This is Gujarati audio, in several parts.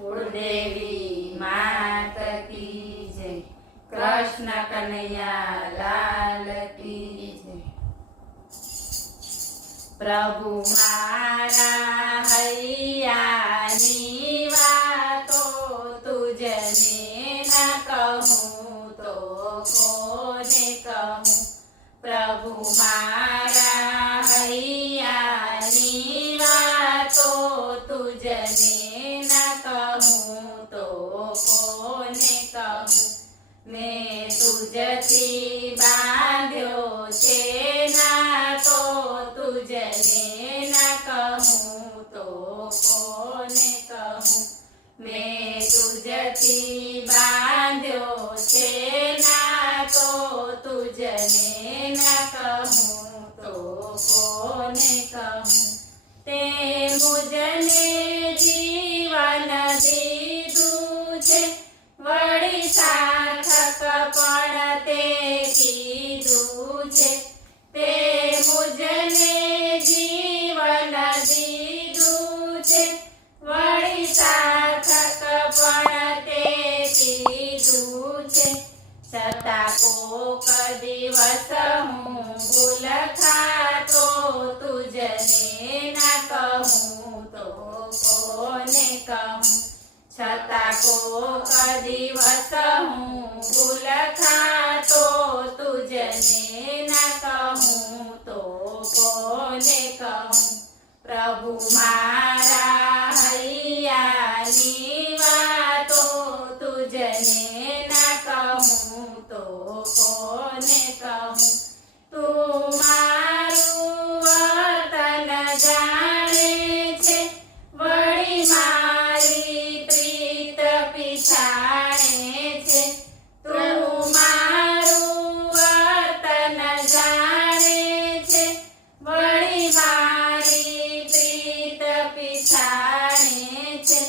कुलदेवी मात की जय। कृष्ण कन्हैया लाल की जय। प्रभु मारा हैयानी वातो तुझने न कहूँ तो कोने कहूँ। प्रभु मारा हैयानी वातो तुझने न कहूँ तो कोने कहूँ। मैं तुझથી બાંધ્યો છે નાતો तुझने न कहूँ तो कोने कहूँ। मैं तुझથી બાંધ્યો છે નાતો तुझने न कहूँ तो कोने कहूँ। ते मुझने जीवन दीधું છે વળી સાર્થક પણ તે કીધું છે। તે મુझने જીવન દીધું છે વળી સાર્થક પણ તે કીધું છે। છતાં કોક દિવસ હું ભૂલ ખાતો तुझने न कहूँ तो कोने कहूँ। છતાં કોક દિવસ હું ભૂલ ખાતો तुझने न कहूँ तो कोने कहूँ। प्रभु मारा હૈયાની વાતો तुझने न कहूँ तो कोने कहूँ। તું મારું વર્તન જાણે છે વળી મારી પ્રીત પીછાણે છે। તું મારું વર્તન જાણે છે વળી મારી પ્રીત પીછાણે છે।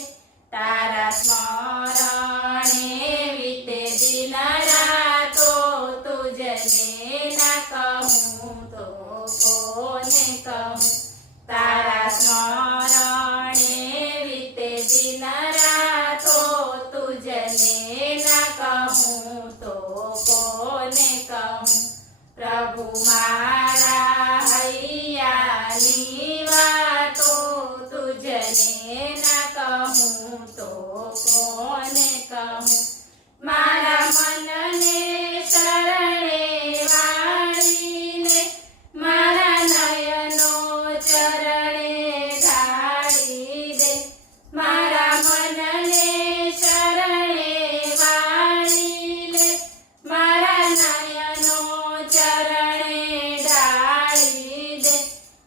તારા સ્મરણે વીતે દિન રાતો तुझने न कहूँ तो कोने कहूँ। તારા સ્મરણે વીતે દિન રાતો तुझने न कहूँ तो कोने कहूँ। પ્રભુ મારા હૈયાની વાતો तुझने न कहूँ તો કોને કહું। મારા મનને શરણે વાળીને મારા નયનો ચરણે ઢાળી દે। મારા મનને શરણે વાળીને મારા નયનો ચરણે ઢાળી દે।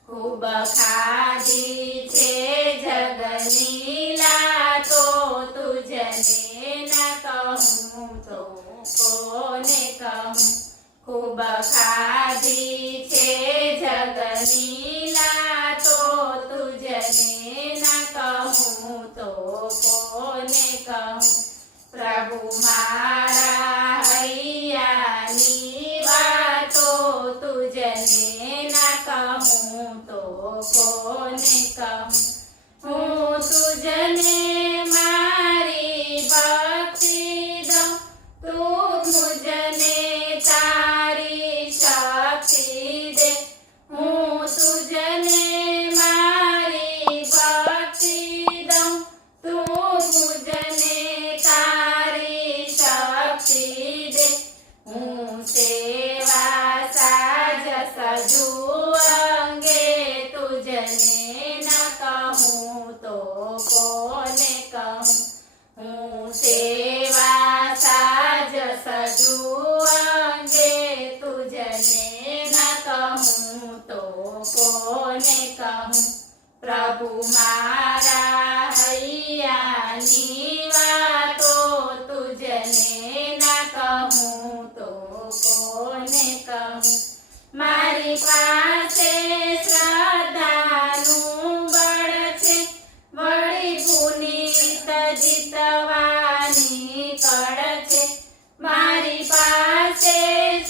ખૂબ ખાધી છે જગની લાતો तुझने न कहूँ तो कोने कहूँ। ખૂબ ખાધી છે જગની લાતો तुझने न कहूँ તો કોને કહું। પ્રભુ મારા હૈયાની વાતો तुझने न कहूँ તો કોને કહું। હું तुझने મારી ભક્તિ દઉં તું મુझने તારી શક્તિ દે। હું तुझने મારી ભક્તિ દઉં તું મુझने તારી શક્તિ દે। હું સેવા સાજ સજુ અંગે तुझने न कहूँ તો કોને કહું। હું સેવા સાજ સજુ અંગે तुझने न कहूँ તો કોને કહું। પ્રભુ મારા હૈયાની વાતો तुझने न कहूँ તો કોને કહું। મારી પાસે શ્રદ્ધાનું બળ છે વળી પુનિત જીતવાની કળ છે। મારી પાસે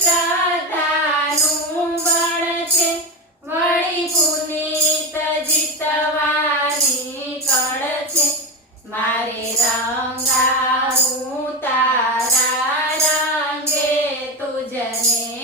શ્રદ્ધાનું બળ છે વળી પુનિત જીતવાની કળ છે। મારે પૂજને